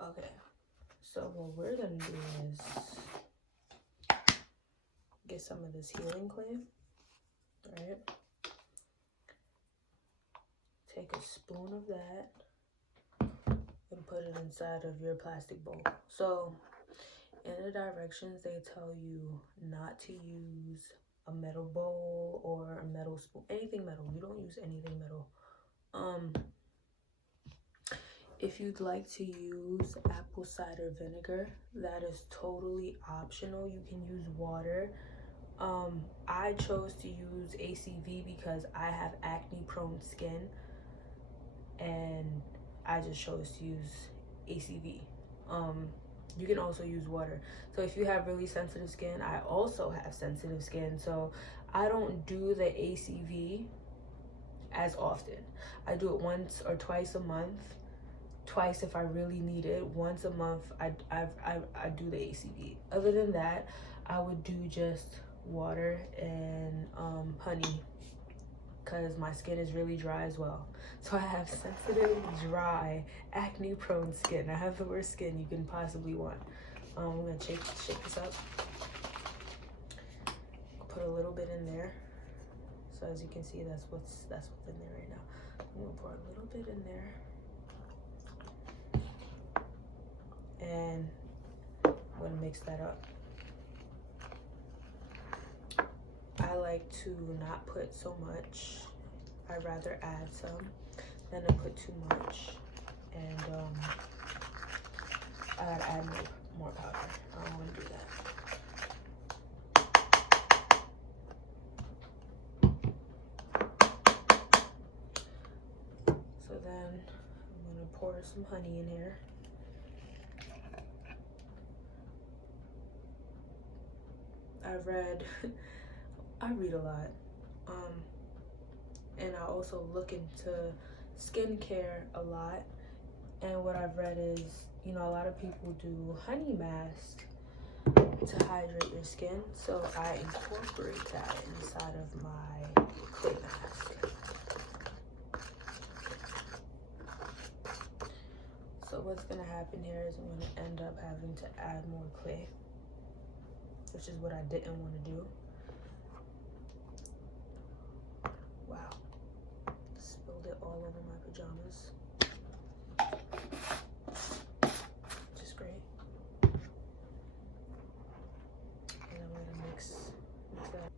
Okay, so what we're gonna do is get some of this healing clay, right? Take a spoon of that and put it inside of your plastic bowl. So in the directions, they tell you not to use a metal bowl or a metal spoon, anything metal. You don't use anything metal. If you'd like to use apple cider vinegar, that is totally optional. You can use water. I chose to use ACV because I have acne prone skin, and I just chose to use ACV. You can also use water. So if you have really sensitive skin, I also have sensitive skin, so I don't do the ACV as often. I do it once or twice a month. Twice if I really need it. Once a month I do the ACV. Other than that, I would do just water and honey, because my skin is really dry as well. So I have sensitive, dry, acne prone skin. I have the worst skin you can possibly want. I'm gonna shake this up. Put a little bit in there. So as you can see, that's what's in there right now. I'm gonna pour a little bit in there. And I'm gonna mix that up. I like to not put so much. I'd rather add some than to put too much. And I gotta add more powder. I don't wanna do that. So then I'm gonna pour some honey in here. I read a lot, and I also look into skincare a lot, and what I've read is, you know, a lot of people do honey mask to hydrate your skin, so I incorporate that inside of my clay mask. So what's gonna happen here is I'm gonna end up having to add more clay, which is what I didn't want to do. Wow, spilled it all over my pajamas. Which is great. And I'm gonna mix that.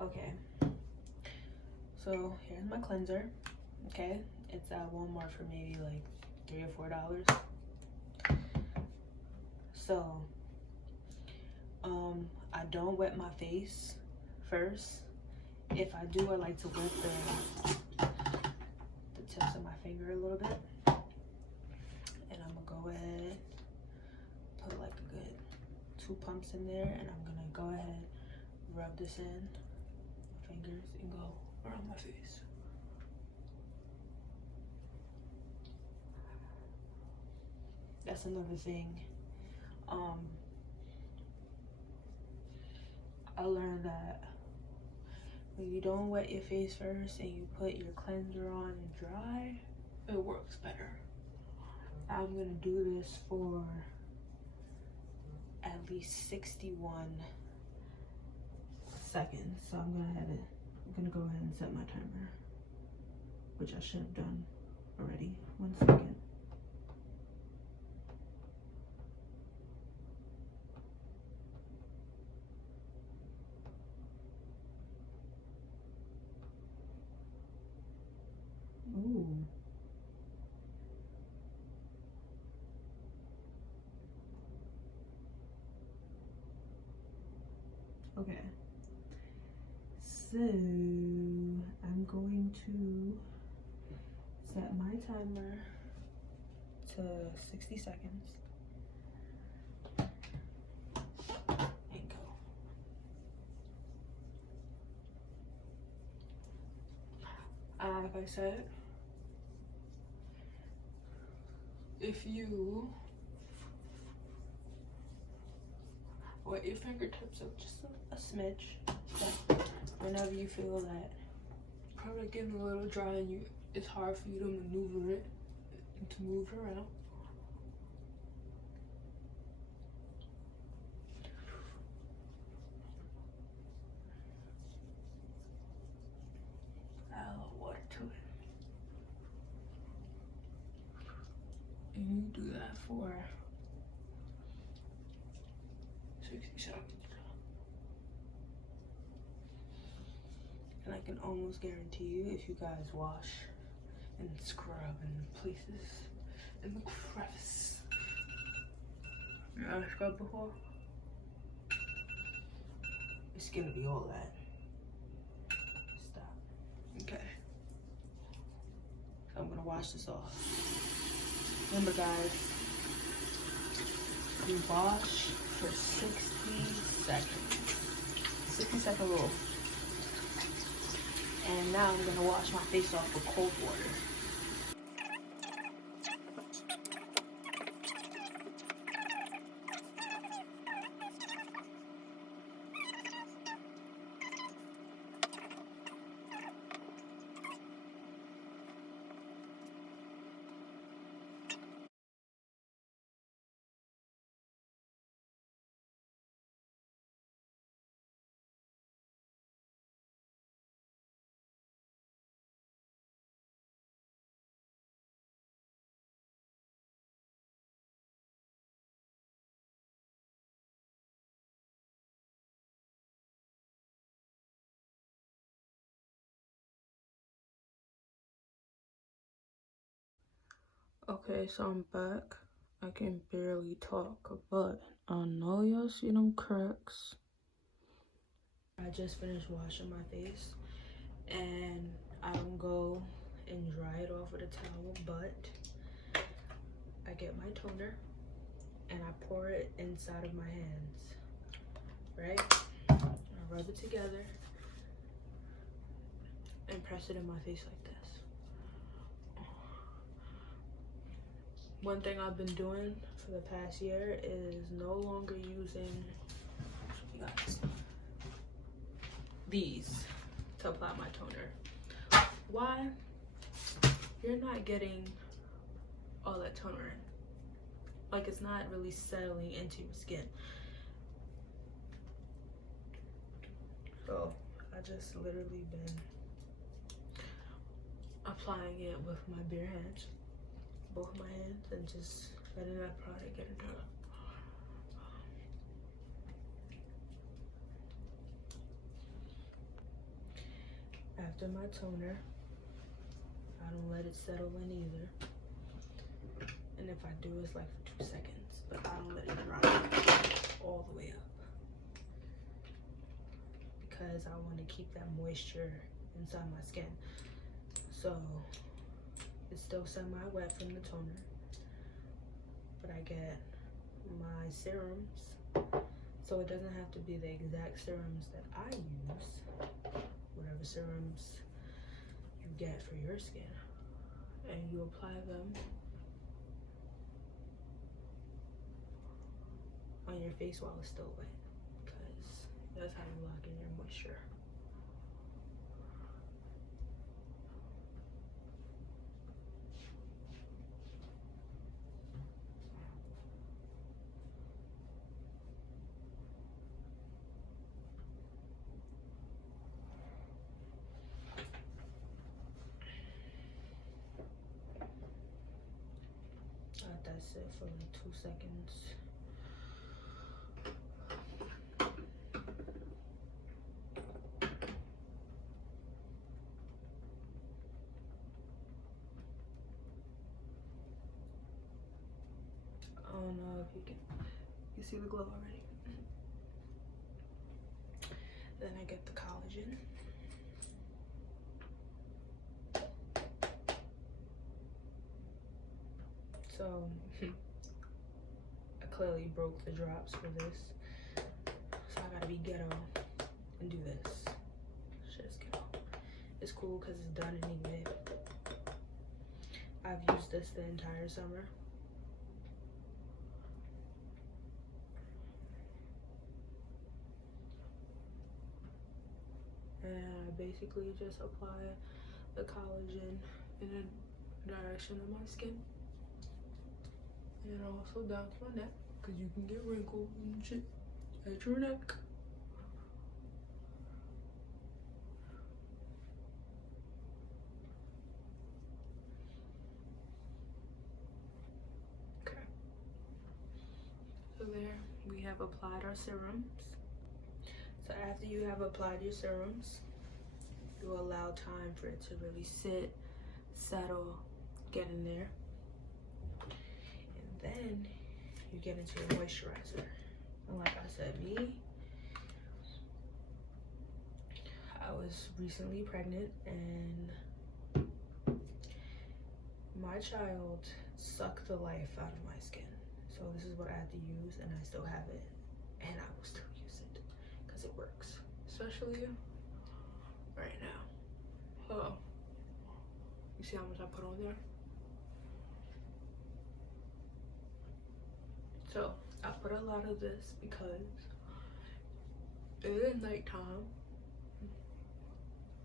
Okay, so here's my cleanser. Okay, it's at Walmart for maybe like $3 or $4. So I don't wet my face first. If I do, I like to wet the tips of my finger a little bit. And I'm gonna go ahead, put like a good 2 pumps in there, and I'm gonna go ahead, rub this in my fingers and go around my face. That's another thing. I learned that when you don't wet your face first and you put your cleanser on and dry, it works better. I'm gonna do this for at least 61 seconds. So I'm gonna go ahead and set my timer, which I should have done already. 1 second. Ooh. Okay. So I'm going to set my timer to 60 seconds. And go. Like I said, if you wet your fingertips up just a smidge, whenever you feel that probably getting a little dry and it's hard for you to maneuver it and to move it around, And you do that for 60 seconds. And I can almost guarantee you, if you guys wash and scrub in places in the crevice. You ever scrubbed before? It's gonna be all that. Stop. Okay. So I'm gonna wash this off. Remember guys, you wash for 60 seconds. 60-second rule. And now I'm gonna wash my face off with cold water. Okay, so I'm back. I can barely talk, but I know y'all see them cracks. I just finished washing my face, and I don't go and dry it off with a towel, but I get my toner and I pour it inside of my hands, right? I rub it together and press it in my face like this. One thing I've been doing for the past year is no longer using these to apply my toner. Why? You're not getting all that toner in. Like, it's not really settling into your skin. So I just literally been applying it with my bare hands, both my hands, and just letting that product get into it. After my toner, I don't let it settle in either. And if I do, it's like for 2 seconds, but I don't let it dry all the way up, because I want to keep that moisture inside my skin. So it's still semi-wet from the toner, but I get my serums, so it doesn't have to be the exact serums that I use. Whatever serums you get for your skin, and you apply them on your face while it's still wet, because that's how you lock in your moisture. That's it for like 2 seconds. I don't know if you see the glow already. Then I get the collagen. So I clearly broke the drops for this, so I gotta be ghetto and do this. Shit is ghetto. It's cool because it's done anyway. I've used this the entire summer. And I basically just apply the collagen in the direction of my skin, and also down to my neck, because you can get wrinkles and shit at your neck. there, we have applied our serums. So after you have applied your serums, you allow time for it to really sit, settle, get in there. And then you get into your moisturizer. And like I said, I was recently pregnant and my child sucked the life out of my skin. So this is what I had to use, and I still have it, and I will still use it because it works, especially right now. Oh, you see how much I put on there? So I put a lot of this because it is nighttime,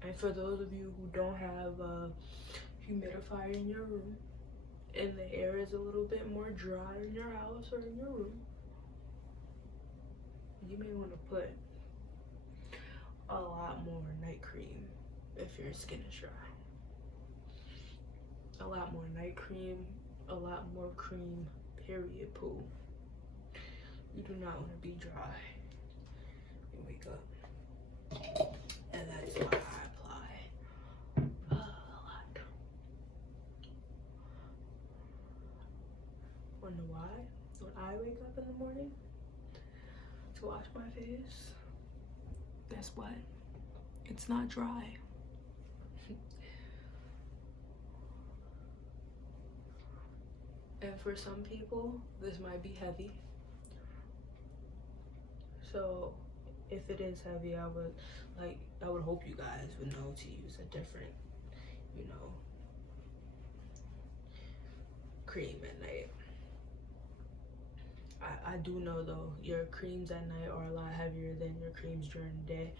and for those of you who don't have a humidifier in your room and the air is a little bit more dry in your house or in your room, you may want to put a lot more night cream if your skin is dry. A lot more night cream, a lot more cream, period, poo. You do not want to be dry. You wake up. And that is why I apply a lot. Wonder why? When I wake up in the morning to wash my face, guess what? It's not dry. And for some people, this might be heavy. So if it is heavy, I would hope you guys would know to use a different, cream at night. I do know though, your creams at night are a lot heavier than your creams during the day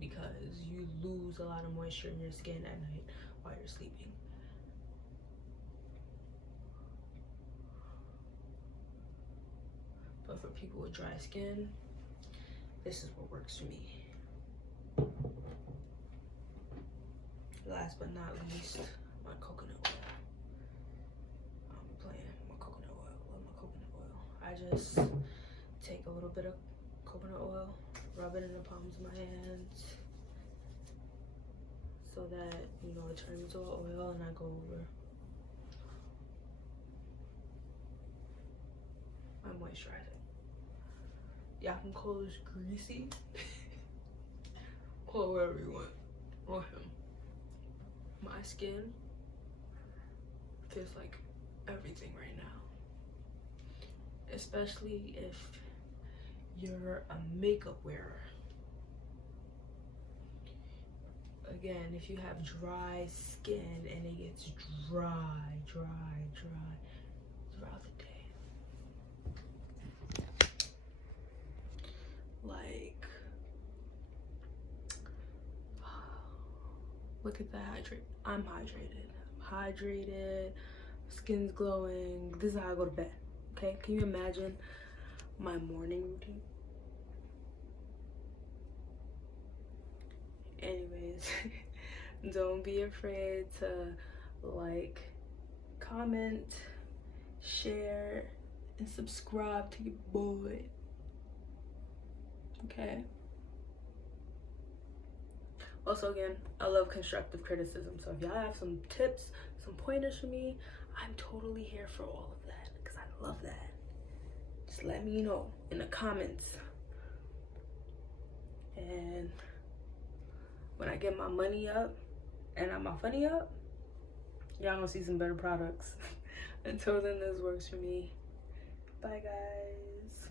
because you lose a lot of moisture in your skin at night while you're sleeping. But for people with dry skin, this is what works for me. Last but not least, my coconut oil. I'm playing my coconut oil. Love my coconut oil. I just take a little bit of coconut oil, rub it in the palms of my hands so that, it turns to oil, and I go over my moisturizer. Y'all can call this greasy. Call whatever you want. Or him. My skin feels like everything right now. Especially if you're a makeup wearer. Again, if you have dry skin and it gets dry throughout the day. Like, look at that hydrate. I'm hydrated, skin's glowing. This is how I go to bed. Okay, can you imagine my morning routine? Anyways, don't be afraid to like, comment, share, and subscribe to your boy. Okay. Also, again, I love constructive criticism. So if y'all have some tips, some pointers for me, I'm totally here for all of that because I love that. Just let me know in the comments. And when I get my money up and my funny up, y'all gonna see some better products. Until then, this works for me. Bye, guys.